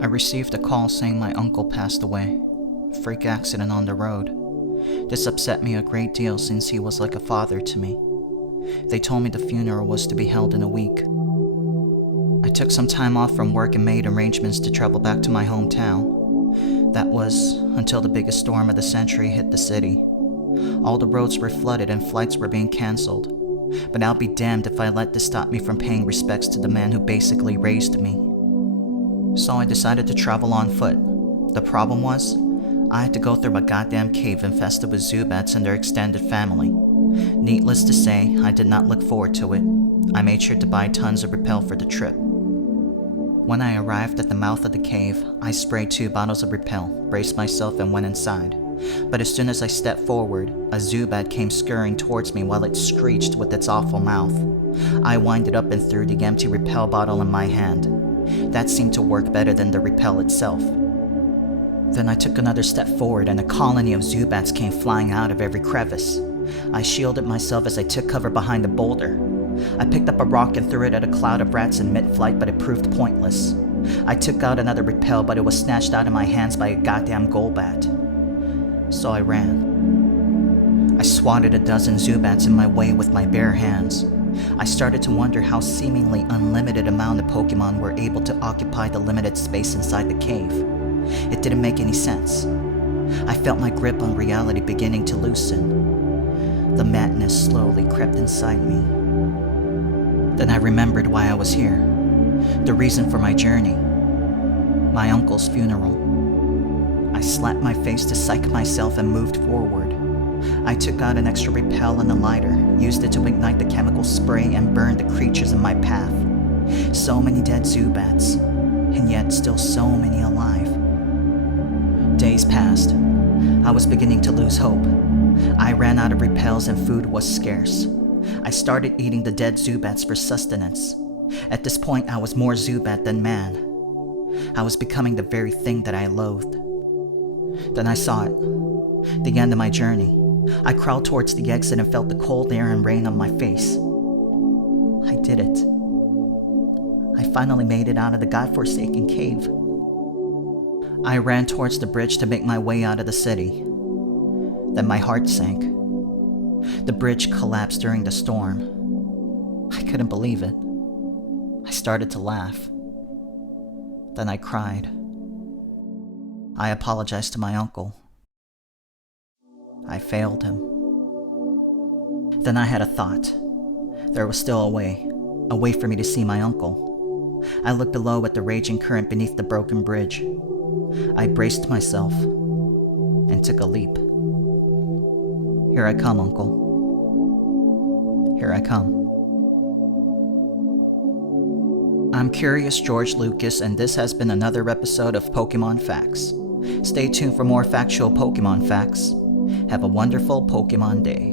I received a call saying my uncle passed away. Freak accident on the road. This upset me a great deal since he was like a father to me. They told me the funeral was to be held in a week. I took some time off from work and made arrangements to travel back to my hometown. That was until the biggest storm of the century hit the city. All the roads were flooded and flights were being cancelled. But I'll be damned if I let this stop me from paying respects to the man who basically raised me. So I decided to travel on foot. The problem was, I had to go through a goddamn cave infested with Zubats and their extended family. Needless to say, I did not look forward to it. I made sure to buy tons of Repel for the trip. When I arrived at the mouth of the cave, I sprayed 2 bottles of Repel, braced myself and went inside. But as soon as I stepped forward, a Zubat came scurrying towards me while it screeched with its awful mouth. I winded up and threw the empty Repel bottle in my hand. That seemed to work better than the Repel itself. Then I took another step forward and a colony of Zubats came flying out of every crevice. I shielded myself as I took cover behind a boulder. I picked up a rock and threw it at a cloud of rats in mid-flight, but it proved pointless. I took out another Repel, but it was snatched out of my hands by a goddamn Golbat. So I ran. I swatted a dozen Zubats in my way with my bare hands. I started to wonder how seemingly unlimited amount of Pokemon were able to occupy the limited space inside the cave. It didn't make any sense. I felt my grip on reality beginning to loosen. The madness slowly crept inside me. Then I remembered why I was here. The reason for my journey. My uncle's funeral. I slapped my face to psych myself and moved forward. I took out an extra Repel and a lighter, used it to ignite the chemical spray and burn the creatures in my path. So many dead Zubats, and yet still so many alive. Days passed. I was beginning to lose hope. I ran out of Repels and food was scarce. I started eating the dead Zubats for sustenance. At this point, I was more Zubat than man. I was becoming the very thing that I loathed. Then I saw it. The end of my journey. I crawled towards the exit and felt the cold air and rain on my face. I did it. I finally made it out of the godforsaken cave. I ran towards the bridge to make my way out of the city. Then my heart sank. The bridge collapsed during the storm. I couldn't believe it. I started to laugh. Then I cried. I apologized to my uncle. I failed him. Then I had a thought. There was still a way for me to see my uncle. I looked below at the raging current beneath the broken bridge. I braced myself and took a leap. Here I come, Uncle. Here I come. I'm Curious George Lucas, and this has been another episode of Pokemon Phax. Stay tuned for more factual Pokemon facts. Have a wonderful Pokemon day.